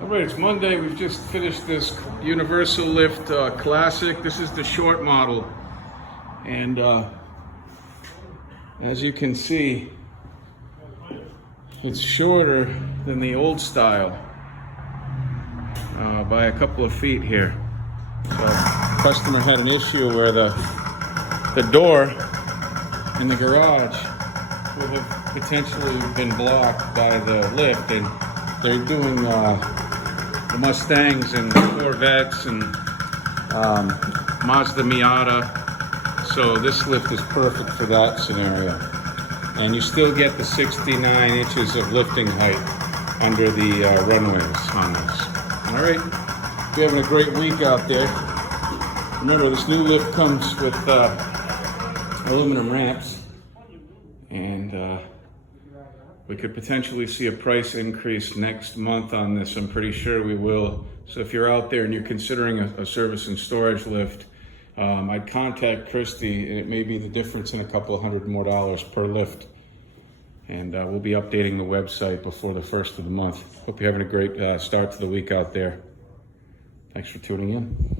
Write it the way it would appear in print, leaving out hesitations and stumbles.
All right, it's Monday. We've just finished this Universalift Classic. This is the short model. And as you can see, it's shorter than the old style by a couple of feet here. So the customer had an issue where the door in the garage would have potentially been blocked by the lift, and they're doing the Mustangs and Corvettes and Mazda Miata, so this lift is perfect for that scenario. And you still get the 69 inches of lifting height under the runways on this. All right, you're having a great week out there. Remember, this new lift comes with aluminum ramps, and we could potentially see a price increase next month on this. I'm pretty sure we will. So if you're out there and you're considering a service and storage lift, I'd contact Christy, and it may be the difference in a couple $100 more per lift. And we'll be updating the website before the first of the month. Hope you're having a great start to the week out there. Thanks for tuning in.